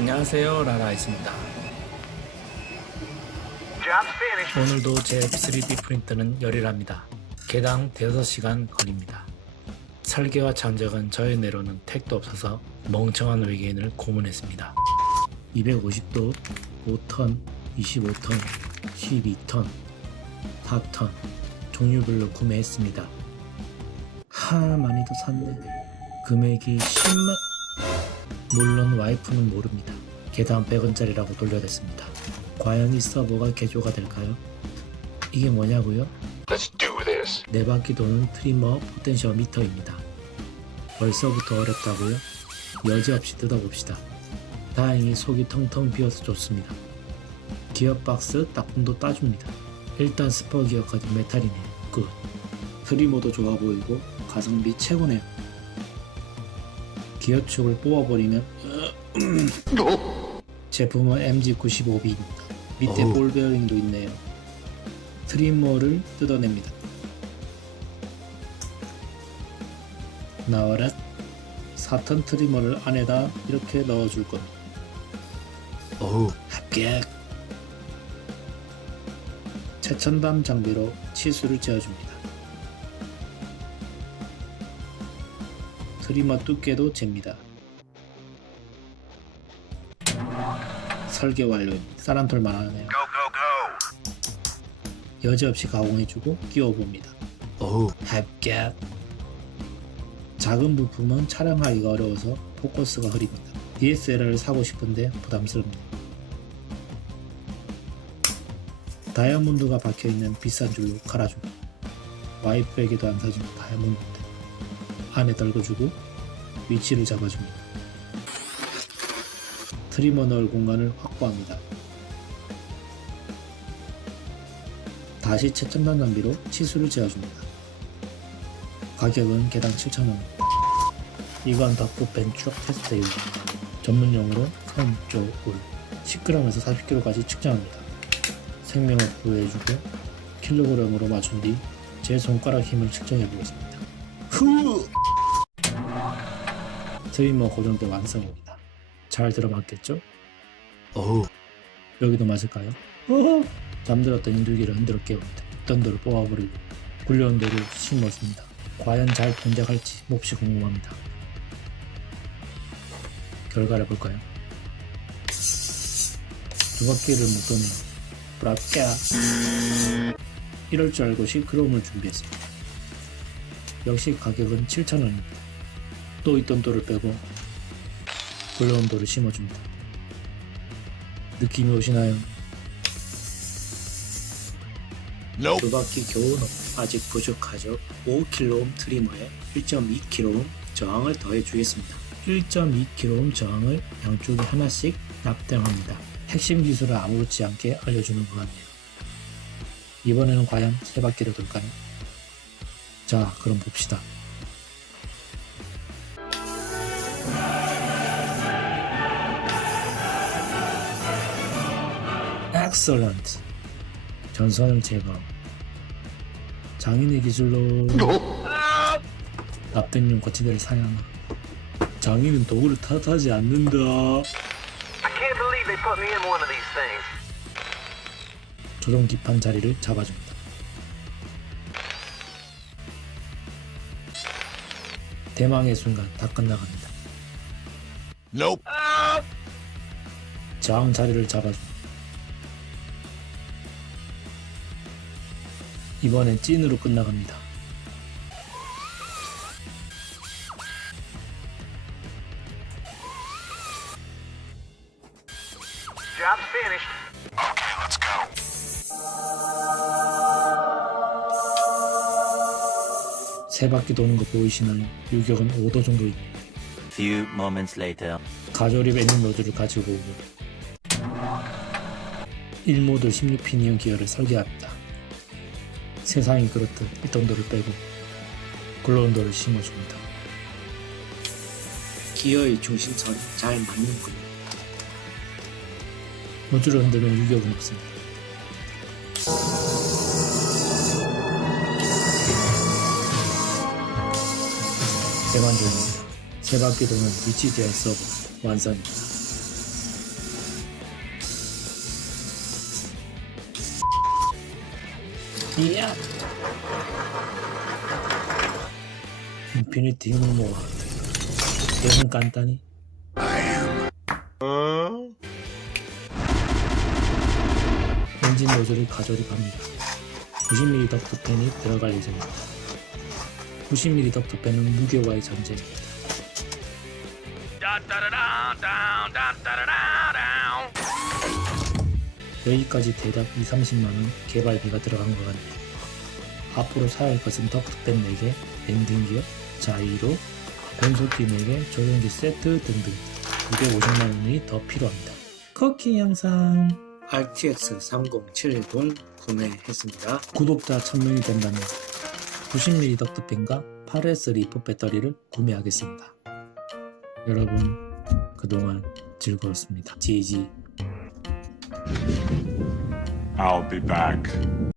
안녕하세요, 라라이스입니다. 오늘도 제 3D 프린터는 열일합니다. 개당 대여섯 시간 걸립니다. 설계와 창작은 저의 내로는 택도 없어서 멍청한 외계인을 고문했습니다. 250도, 5턴, 25턴, 12턴, 4턴 종류별로 구매했습니다. 많이도 샀네. 금액이 10만. 물론 와이프는 모릅니다. 개당 100원짜리라고 돌려댔습니다. 과연 이 서버가 개조가 될까요? 이게 뭐냐고요? Let's do this. 네 바퀴 도는 트리머 포텐셔 미터입니다. 벌써부터 어렵다고요? 여지없이 뜯어봅시다. 다행히 속이 텅텅 비어서 좋습니다. 기어 박스 딱품도 따줍니다. 일단 스퍼 기어까지 메탈이네요. 굿. 트리머도 좋아 보이고 가성비 최고네요. 기어축을 뽑아버리면 제품은 MG95B입니다. 밑에 볼 베어링도 있네요. 트리머를 뜯어냅니다. 나와라. 4턴 트리머를 안에다 이렇게 넣어줄 겁니다. 합격. 최첨단 장비로 치수를 재어줍니다. 트리머 두께도 잽니다. 설계 완료. 사람털만 하네요. 여지없이 가공해주고 끼워봅니다. 합격. 작은 부품은 촬영하기가 어려워서 포커스가 흐립니다. DSLR을 사고 싶은데 부담스럽네요. 다이아몬드가 박혀있는 비싼 줄로 갈아줍니다. 와이프에게도 안 사준 다이아몬드인데 안에 떨궈주고 위치를 잡아줍니다. 트리머 넣을 공간을 확보합니다. 다시 최첨단 장비로 치수를 재어줍니다. 가격은 개당 7,000원. 이건 덕후 벤트럭 테스트입니다. 전문용어로 선조울 10g에서 40kg까지 측정합니다. 생명을 부여해주고 킬로그램으로 맞춘 뒤 제 손가락 힘을 측정해 보겠습니다. 트리머 고정대 완성입니다. 잘 들어맞겠죠? 여기도 맞을까요? 잠들었던 인두기를 흔들어 깨웁니다. 있던 돌을 뽑아버리고 굴려온 돌을 심어줍니다. 과연 잘 동작할지 몹시 궁금합니다. 결과를 볼까요? 두 바퀴를 묶어내요. 브라까. 이럴 줄 알고 시크롬을 준비했습니다. 역시 가격은 7,000원입니다. 또 있던 돌을 빼고 굴려온 돌을 심어줍니다. 느낌이 오시나요? 두 바퀴 겨우 넣고 아직 부족하죠. 5kΩ 트리머에 1.2kΩ 저항을 더해 주겠습니다. 1.2kΩ 저항을 양쪽에 하나씩 납땜합니다. 핵심 기술을 아무렇지 않게 알려주는 것 같네요. 이번에는 과연 세 바퀴를 돌까요? 자, 그럼 봅시다. 엑셀런트. 전선을 제거. 장인의 기술로 납땜용 거치대를 사용하나. 장인은 도구를 탓하지 않는다. 조종 기판 자리를 잡아줍니다. 대망의 순간 다 끝나갑니다. Nope. 저항 자리를 잡아줍니다. 이번엔 찐으로 끝나갑니다. Job's finished. Okay, let's go. 세 바퀴 도는 거 보이시나요? 유격은 5도 정도 있네요. Few moments later. 가조립 애닉 모드를 가지고 오고 1모드 16피니언 기어를 설계합니다. 세상이 그렇듯 있던 돌을 빼고 굴러온 돌을 심어줍니다. 기어의 중심선이 잘 맞는군요. 노즐을 흔들면 유격은 없습니다. 대만족입니다. 세 바퀴 도는 위치 제한 서버 완성입니다. 이야. 인피니티 힘을 모아 대신 간단히 엔진 노즐을 가조립합니다. 90mm 덕트펜이 들어갈 예정입니다. 90mm 덕트펜은 무게와의 전쟁입니다. 여기까지 대략 2-30만원 개발비가 들어간 것 같네요. 앞으로 사야 할 것은 덕트펜 4개, 랜딩기어, 자이로, 변속기 4개, 조종기 세트 등등 250만원이 더 필요합니다. 커키 영상 RTX 3070 구매했습니다. 구독자 1000명이 된다면 90mm 덕트펜과 8S 리포 배터리를 구매하겠습니다. 여러분 그동안 즐거웠습니다. 지지. I'll be back.